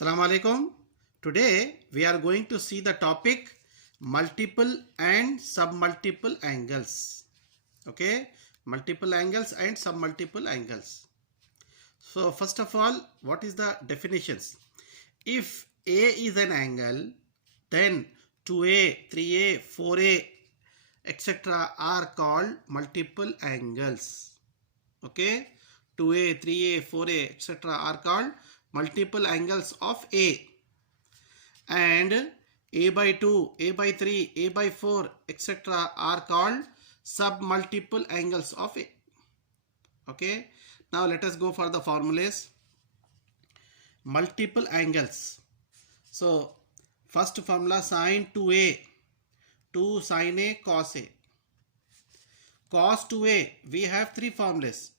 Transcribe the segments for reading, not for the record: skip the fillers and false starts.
Assalamu alaikum. Today we are going to see the topic multiple and submultiple angles. Okay, multiple angles and submultiple angles. So first of all, what is the definitions? If A is an angle, then 2A, 3A, 4A, etc. are called multiple angles. Okay, 2A, 3A, 4A, etc. are called multiple angles of A. And A by 2, A by 3, A by 4, etc. are called submultiple angles of A. Okay, now let us go for the formulas. Multiple angles. So first formula, sine 2A, 2 sine A cos A. Cos 2A, we have three formulas.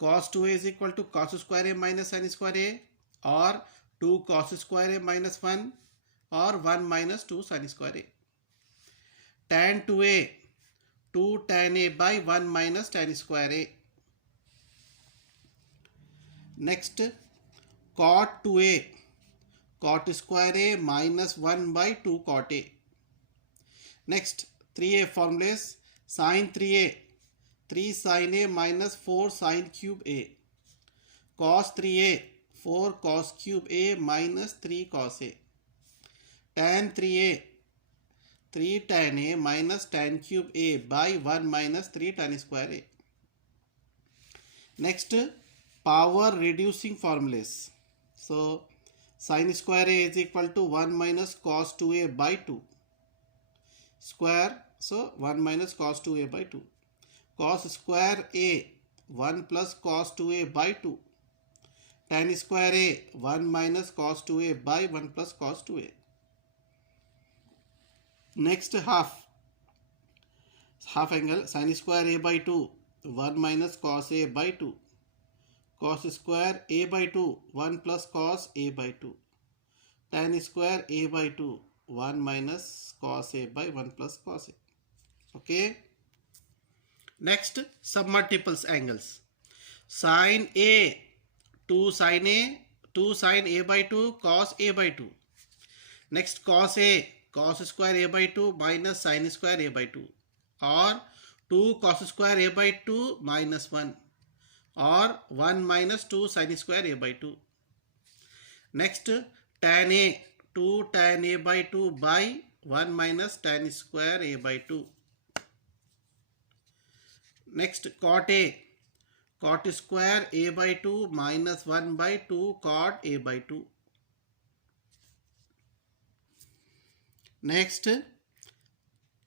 Cos 2A is equal to cos square A minus sin square A, or 2 cos square A minus 1, or 1 minus 2 sin square A. Tan 2A, 2 tan A by 1 minus tan square A. Next, cot 2A, cot square A minus 1 by 2 cot A. Next, 3A formulas, sin 3A, 3 sin A minus 4 sin cube A. Cos 3A, 4 cos cube A minus 3 cos A. Tan 3A, 3 tan A minus tan cube A by 1 minus 3 tan square A. Next, power reducing formulas. So, sin square A is equal to 1 minus cos 2A by 2. Square, so 1 minus cos 2A by 2. Cos square A, 1 plus cos 2A by 2. Tan square A, 1 minus cos 2A by 1 plus cos 2A. Next, half angle, sin square A by 2, 1 minus cos A by 2. Cos square A by 2, 1 plus cos A by 2. Tan square A by 2, 1 minus cos A by 1 plus cos A. Okay. Next, submultiples angles. Sin A, 2 sin A, 2 sin A by 2 cos A by 2. Next, cos A, cos square A by 2 minus sin square A by 2, or 2 cos square A by 2 minus 1, or 1 minus 2 sin square A by 2. Next, tan A, 2 tan A by 2 by 1 minus tan square A by 2. Next, cot A, cot square A by 2 minus 1 by 2 cot A by 2. Next,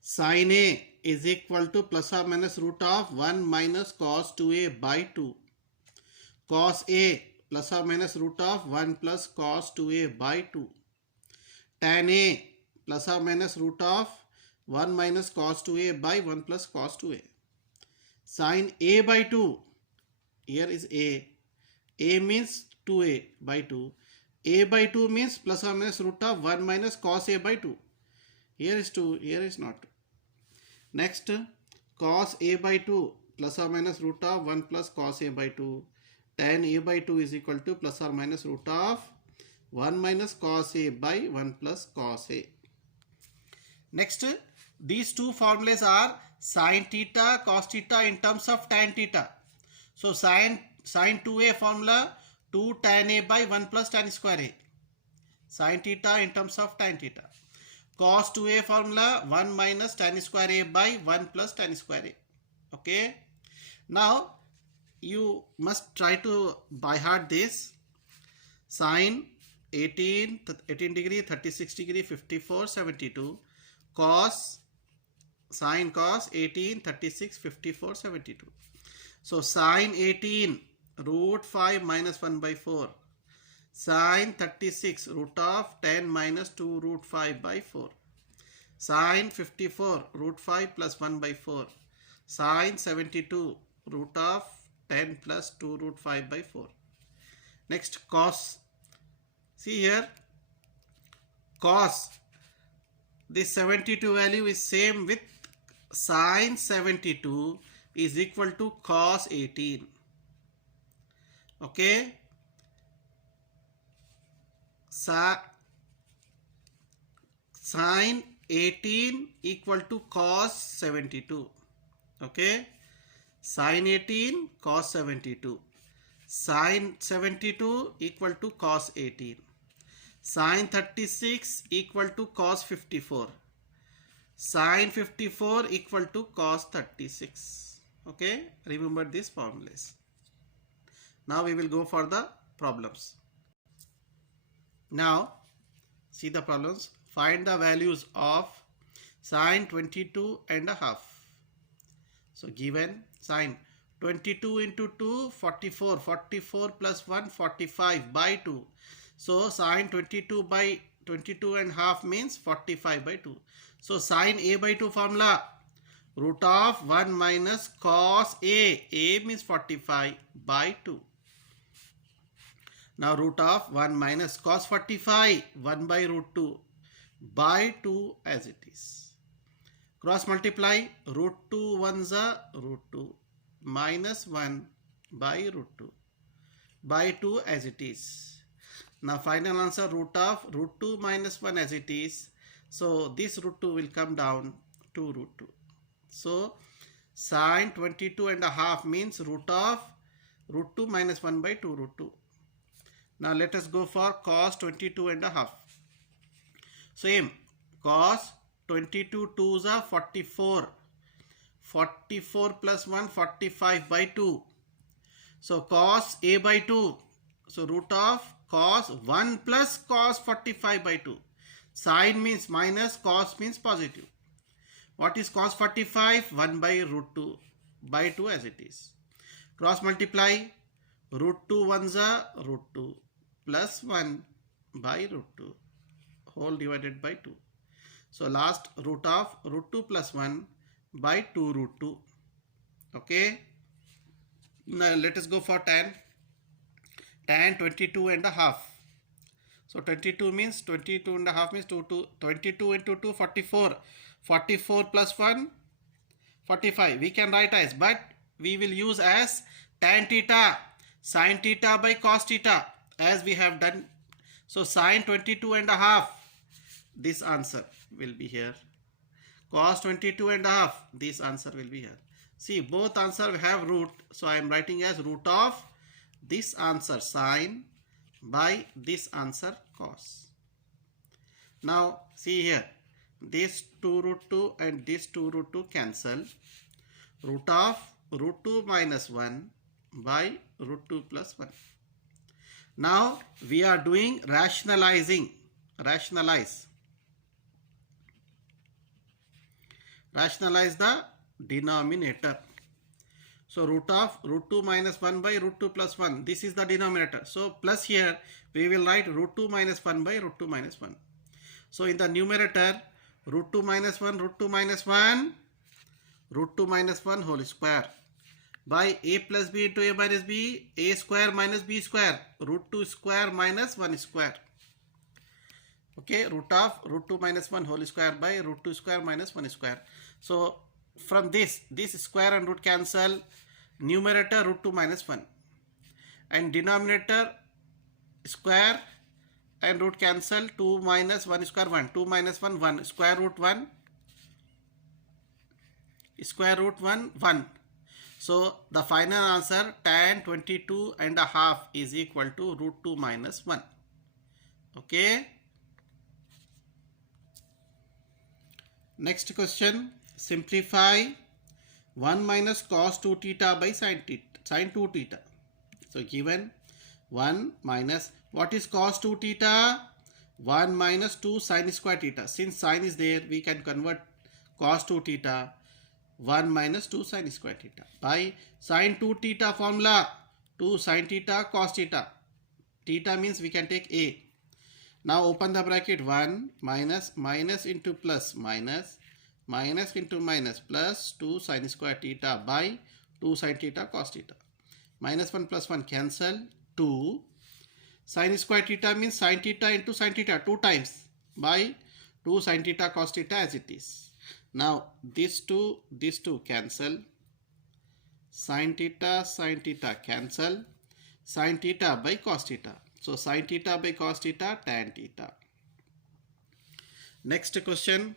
sin A is equal to plus or minus root of 1 minus cos 2A by 2. Cos A plus or minus root of 1 plus cos 2A by 2. Tan A plus or minus root of 1 minus cos 2A by 1 plus cos 2A. Sin A by 2, here is A. A means 2A by 2. A by 2 means plus or minus root of 1 minus cos A by 2. Here is 2, here is not 2. Next, cos A by 2 plus or minus root of 1 plus cos A by 2. Tan A by 2 is equal to plus or minus root of 1 minus cos A by 1 plus cos A. Next, these two formulas are sin theta, cos theta in terms of tan theta. So, sin 2A formula, 2 tan A by 1 plus tan square A. Sin theta in terms of tan theta. Cos 2A formula, 1 minus tan square A by 1 plus tan square A. Okay. Now, you must try to by heart this. Sin 18 degree, 36 degree, 54, 72. Cos, sin cos 18, 36, 54, 72. So, sin 18 root 5 minus 1 by 4. Sin 36 root of 10 minus 2 root 5 by 4. Sin 54 root 5 plus 1 by 4. Sin 72 root of 10 plus 2 root 5 by 4. Next, cos. See here, cos. This 72 value is same with sin 72 is equal to cos 18. Okay. Sine 18 equal to cos 72. Okay. Sine 18 cos 72. Sine 72 equal to cos 18. Sine 36 equal to cos 54. Sine 54 equal to cos 36. Okay. Remember these formulas. Now we will go for the problems. Now see the problems. Find the values of sine 22 and a half. So given sine 22 into 2, 44. 44 plus 1, 45 by 2. So sine 22 by 22 and half means 45 by 2. So sine a by 2 formula, root of 1 minus cos a. A means 45 by 2. Now root of 1 minus cos 45, 1 by root 2 by 2 as it is. Cross multiply, root 2 ones are root 2 minus 1 by root 2 by 2 as it is. Now final answer, root of root 2 minus 1 as it is. So this root 2 will come down to root 2. So sine 22 and a half means root of root 2 minus 1 by 2 root 2. Now let us go for cos 22 and a half. Same, cos 22 2s are 44. 44 plus 1, 45 by 2. So cos a by 2. So root of cos 1 plus cos 45 by 2. Sine means minus, cos means positive. What is cos 45? 1 by root 2 by 2 as it is. Cross multiply, root 2 ones are root 2 plus 1 by root 2 whole divided by 2. So last root of root 2 plus 1 by 2 root 2. Okay. Now let us go for tan. Tan 22 and a half. So 22 means 22 and a half means 22 into 2 44. 44 plus 1 45. We can write as, but we will use as tan theta, sin theta by cos theta as we have done. So sin 22 and a half, this answer will be here. Cos 22 and a half, this answer will be here. See, both answer have root, so I am writing as root of this answer sin by this answer cos. Now see here, this 2 root 2 and this 2 root 2 cancel. Root of root 2 minus 1 by root 2 plus 1. Now we are doing rationalizing. Rationalize the denominator. So root of root 2 minus 1 by root 2 plus 1. This is the denominator. So plus here we will write root 2 minus 1 by root 2 minus 1. So in the numerator, root 2 minus 1, root 2 minus 1, root 2 minus 1 whole square by a plus b into a minus b, a square minus b square, root 2 square minus 1 square. Okay, root of root 2 minus 1 whole square by root 2 square minus 1 square. So from this square and root cancel, numerator root 2 minus 1 and denominator square and root cancel, 2 minus 1 square 1, 2 minus 1 1, square root 1, square root 1 1. So the final answer tan 22 and a half is equal to root 2 minus 1. Okay. Next question, simplify 1 minus cos 2 theta by sin 2 theta. So given 1 minus, what is cos 2 theta? 1 minus 2 sin square theta. Since sin is there, we can convert cos 2 theta 1 minus 2 sin square theta by sin 2 theta formula, 2 sin theta cos theta. Theta means we can take a. Now open the bracket, 1 minus minus into plus minus, minus into minus plus 2 sin square theta by 2 sin theta cos theta. Minus 1 plus 1 cancel, 2 sin square theta means sin theta into sin theta 2 times by 2 sin theta cos theta as it is. Now these two cancel, sin theta cancel, sin theta by cos theta. So sin theta by cos theta, tan theta. Next question.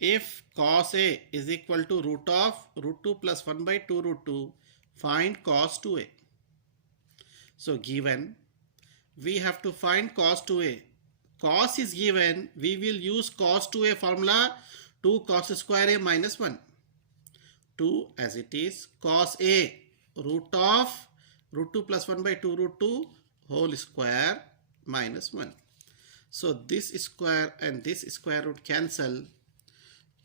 If cos A is equal to root of root 2 plus 1 by 2 root 2, find cos 2A. So given, we have to find cos 2A. Cos is given, we will use cos 2A formula, 2 cos square A minus 1. 2 as it is, cos A root of root 2 plus 1 by 2 root 2 whole square minus 1. So this square and this square root cancel.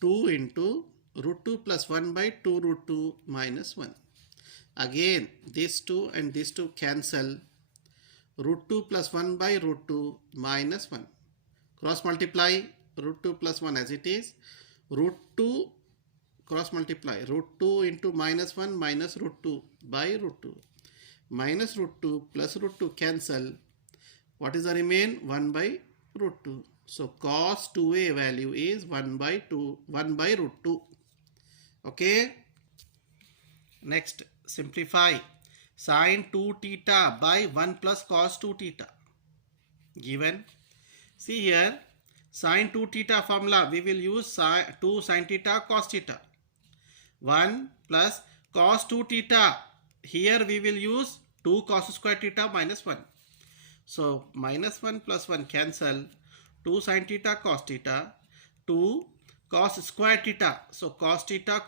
2 into root 2 plus 1 by 2 root 2 minus 1. Again this 2 and this 2 cancel. Root 2 plus 1 by root 2 minus 1. Cross multiply root 2 plus 1 as it is. Root 2 cross multiply. Root 2 into minus 1 minus root 2 by root 2. Minus root 2 plus root 2 cancel. What is the remain? 1 by root 2. So cos 2A value is 1 by root 2. Okay. Next, simplify. Sin 2 theta by 1 plus cos 2 theta. Given. See here, sin 2 theta formula, we will use 2 sin theta cos theta. 1 plus cos 2 theta. Here we will use 2 cos square theta minus 1. So minus 1 plus 1 cancel. 2 sin theta cos theta. 2 cos square theta. So cos theta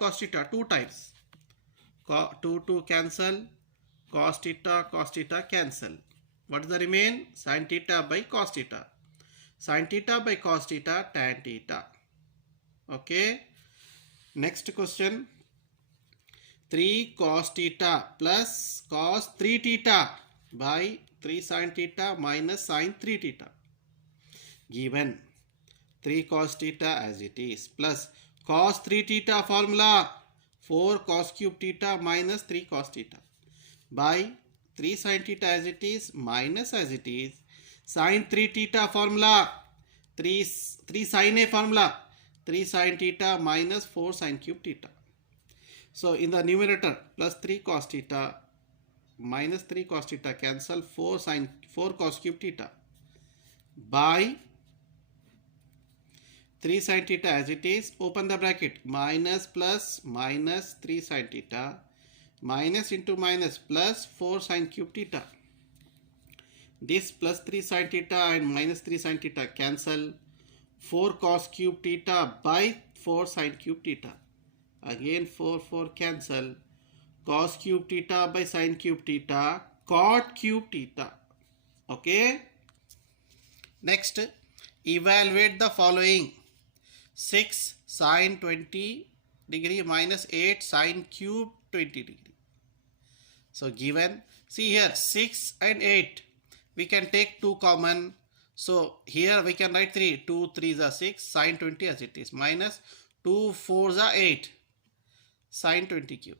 2 times. 2 cancel. Cos theta cancel. What is the remain? Sin theta by cos theta. Sin theta by cos theta, tan theta. Okay. Next question. 3 cos theta plus cos 3 theta by 3 sin theta minus sin 3 theta. Given 3 cos theta as it is plus cos 3 theta formula 4 cos cube theta minus 3 cos theta by 3 sin theta as it is minus as it is sin 3 theta formula 3 sin A formula 3 sin theta minus 4 sin cube theta. So in the numerator plus 3 cos theta minus 3 cos theta cancel 4 cos cube theta by 3 sin theta as it is, open the bracket, minus plus minus 3 sin theta minus into minus plus 4 sin cube theta. This plus 3 sin theta and minus 3 sin theta cancel. 4 cos cube theta by 4 sin cube theta. Again 4 cancel. Cos cube theta by sin cube theta, cot cube theta. Okay. Next, evaluate the following. 6 sin 20 degree minus 8 sin cube 20 degree. So given, see here 6 and 8, we can take 2 common. So here we can write 3. 2 3s are 6 sin 20 as it is minus 2 4s are 8 sin 20 cube.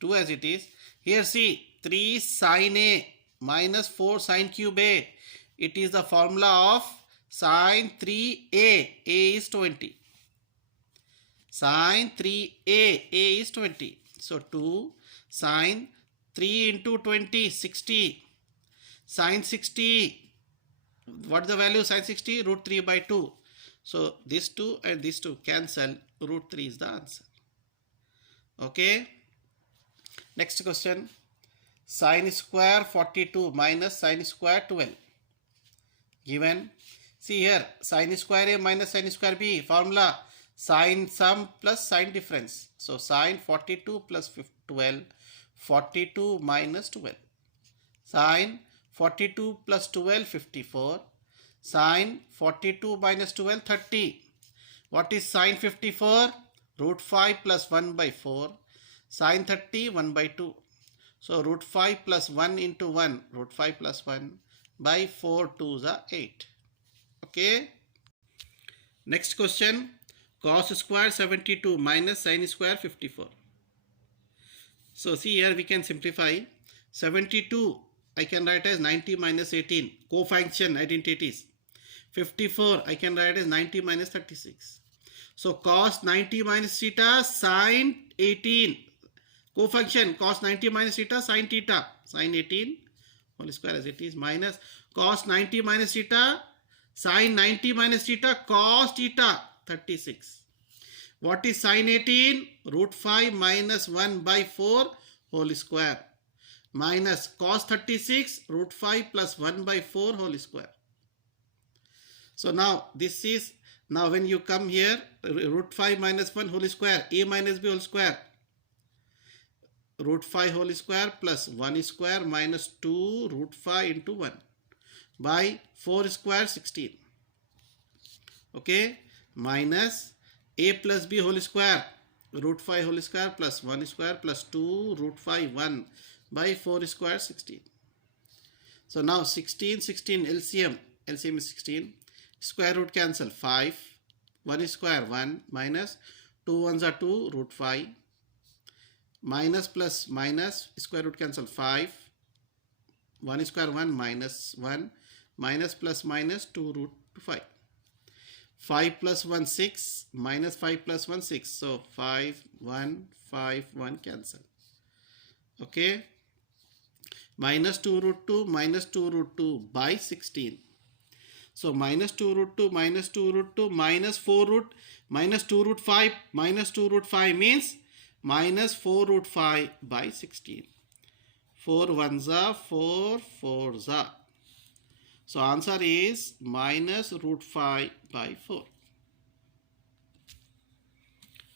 2 as it is. Here see 3 sin A minus 4 sin cube A. It is the formula of sin 3A. A is 20. Sin 3A. A is 20. So 2 sin 3 into 20, 60. Sin 60. What is the value of sin 60? Root 3 by 2. So this 2 and this 2 cancel. Root 3 is the answer. Okay. Next question. Sin square 42 minus sin square 12. Given. See here. Sin square A minus sin square B. Formula. Sin sum plus sin difference. So sin 42 plus 12. 42 minus 12. Sin 42 plus 12, 54. Sin 42 minus 12, 30. What is sin 54? Root 5 plus 1 by 4. Sin 30, 1 by 2. So root 5 plus 1 into 1. Root 5 plus 1 by 4 2s are 8. Okay. Next question. Cos square 72 minus sin square 54. So see here we can simplify. 72 I can write as 90 minus 18. Cofunction identities. 54 I can write as 90 minus 36. So cos 90 minus theta sin 18. Cofunction cos 90 minus theta sin theta. Sin 18 whole square as it is minus Cos 90 minus theta, sin 90 minus theta, cos theta 36. What is sin 18? Root 5 minus 1 by 4 whole square. Minus cos 36, root 5 plus 1 by 4 whole square. So now this is, now when you come here, root 5 minus 1 whole square, a minus b whole square. Root 5 whole square plus 1 square minus 2 root 5 into 1 by 4 square 16. Okay, minus a plus b whole square, root 5 whole square plus 1 square plus 2 root 5 1 by 4 square 16. So now 16 16 LCM is 16, square root cancel 5, 1 square 1 minus 2 1s are 2 root 5, minus plus minus square root cancel 5, 1 square 1 minus 1 minus plus minus 2 root 5. 5 plus 1 6 minus 5 plus 1 6, so 5 1 5 1 cancel. Okay, minus 2 root 2 minus 2 root 2 by 16. So minus 2 root 2 minus 2 root 2 minus 4 root minus 2 root 5 minus 2 root 5 means minus 4 root 5 by 16. 4 1s are 4 4s are. So answer is minus root 5 by 4.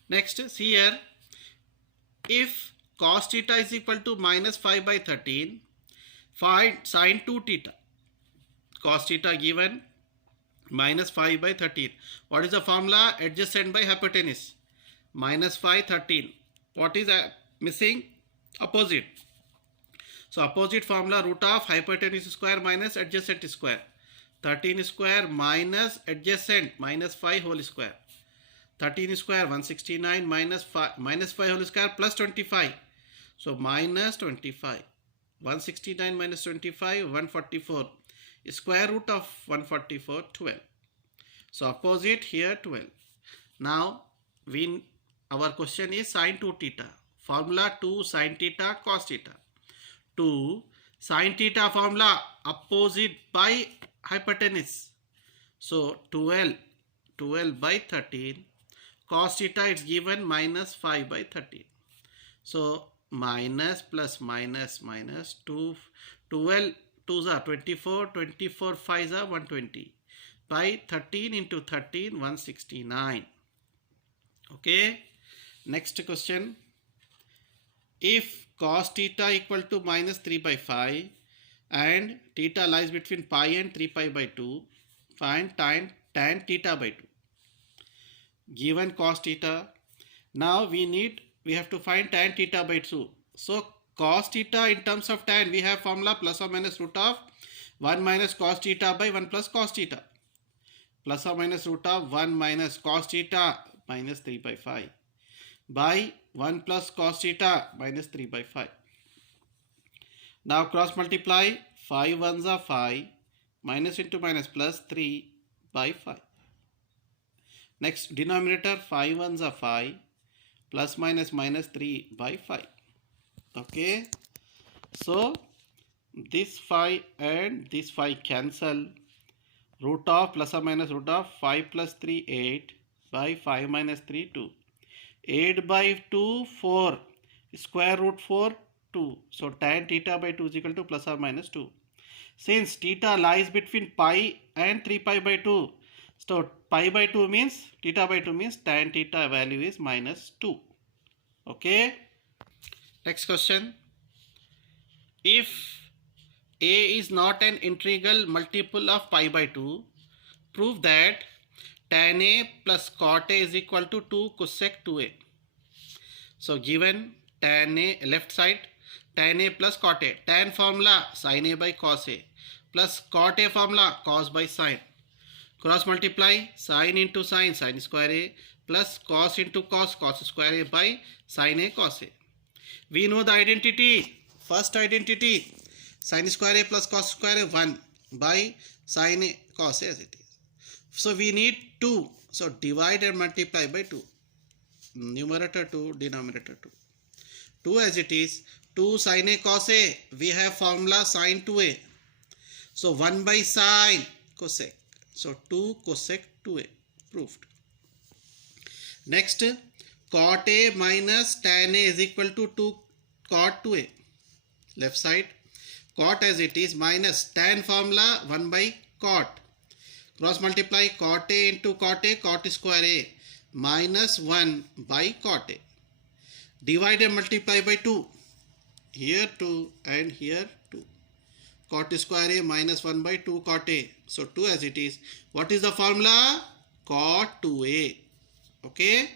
Next is here, if cos theta is equal to minus 5 by 13, find sin 2 theta. Cos theta given minus 5 by 13. What is the formula? Adjacent by hypotenuse. Minus 5 13. What is missing? Opposite. So opposite formula, root of hypotenuse square minus adjacent square. 13 square minus adjacent minus 5 whole square. 13 square 169 minus 5 whole square plus 25. So minus 25. 169 minus 25 144. Square root of 144 12. So opposite here 12. Now our question is sin 2 theta. Formula 2 sin theta cos theta. 2 sin theta formula opposite by hypotenuse. So 12 by 13. Cos theta is given minus 5 by 13. So minus plus minus minus 2 12 2s are 24, 24 5s are 120 by 13 into 13 169. Okay, next question. If cos theta equal to minus 3 by 5 and theta lies between pi and 3 pi by 2, find tan theta by 2. Given cos theta, now we have to find tan theta by 2. So cos theta in terms of tan, we have formula plus or minus root of 1 minus cos theta by 1 plus cos theta. Plus or minus root of 1 minus cos theta minus 3 by 5 by 1 plus cos theta minus 3 by 5. Now cross multiply, 5 1s are 5, minus into minus plus 3 by 5. Next denominator, 5 1s are 5, plus minus minus 3 by 5. Okay, so this 5 and this 5 cancel. Root of plus or minus root of 5 plus 3 8 by 5 minus 3 2. 8 by 2 4, square root 4 2. So tan theta by 2 is equal to plus or minus 2. Since theta lies between pi and 3 pi by 2, so pi by 2 means, theta by 2 means tan theta value is minus 2. Okay. Next question. If a is not an integral multiple of pi by 2, prove that tan a plus cot a is equal to 2 cosec 2a. So given tan a, left side, tan a plus cot a. Tan formula sin a by cos a plus cot a formula cos by sin. Cross multiply, sin into sin square a plus cos into cos square a by sin a cos a. We know the identity. First identity, sin square a plus cos square a 1 by sin a cos a as it is. So we need 2. So divide and multiply by 2. Numerator 2, denominator 2. 2 as it is. 2 sin a cos a. We have formula sin 2a. So 1 by sine cosec. So 2 cosec 2a. Proved. Next, cot a minus tan a is equal to 2 cot 2a. Left side. Cot as it is minus tan formula 1 by cot. Cross multiply cot a into cot square a minus 1 by cot a. Divide and multiply by 2. Here 2 and here 2. Cot square a minus 1 by 2 cot a. So 2 as it is. What is the formula? Cot 2a. Okay.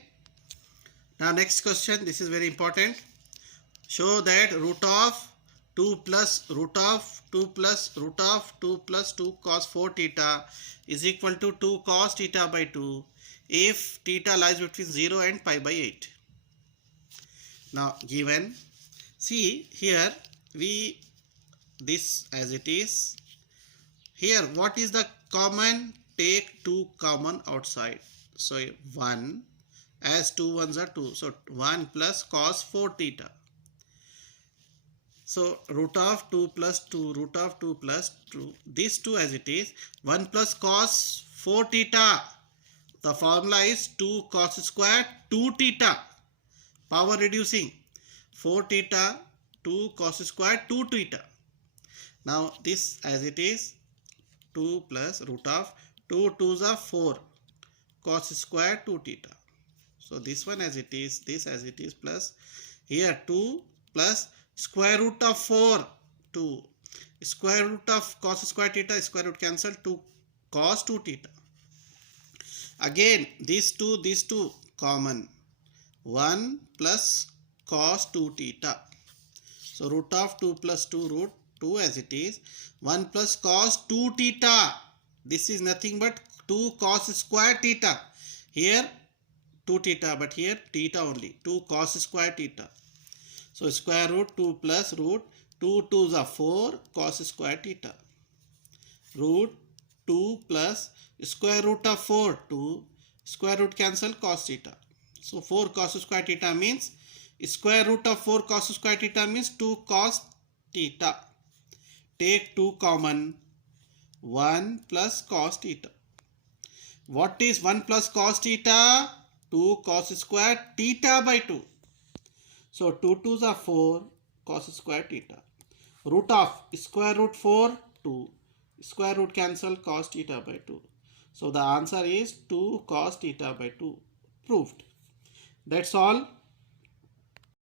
Now next question. This is very important. Show that root of 2 plus root of 2 plus root of 2 plus 2 cos 4 theta is equal to 2 cos theta by 2 if theta lies between 0 and pi by 8. Now given, see here this as it is. Here what is the common? Take 2 common outside. So 1, as 2 ones are 2. So 1 plus cos 4 theta. So root of 2 plus 2, root of 2 plus 2, this 2 as it is, 1 plus cos 4 theta. The formula is 2 cos square 2 theta. Power reducing. 4 theta, 2 cos square 2 theta. Now this as it is, 2 plus root of 2 2s are 4 cos square 2 theta. So this one as it is, this as it is, plus here 2 plus square root of 4, 2. Square root of cos square theta, square root cancel, 2 cos 2 theta. Again, these two common. 1 plus cos 2 theta. So root of 2 plus 2 root 2 as it is. 1 plus cos 2 theta. This is nothing but 2 cos square theta. Here 2 theta, but here theta only. 2 cos square theta. So square root 2 plus root 2 2s are 4 cos square theta. Root 2 plus square root of 4 2 square root cancel cos theta. So 4 cos square theta means square root of 4 cos square theta means 2 cos theta. Take 2 common, 1 plus cos theta. What is 1 plus cos theta? 2 cos square theta by 2. So 2 2s are 4 cos square theta. Root of square root 4 2. Square root cancel cos theta by 2. So the answer is 2 cos theta by 2. Proved. That's all.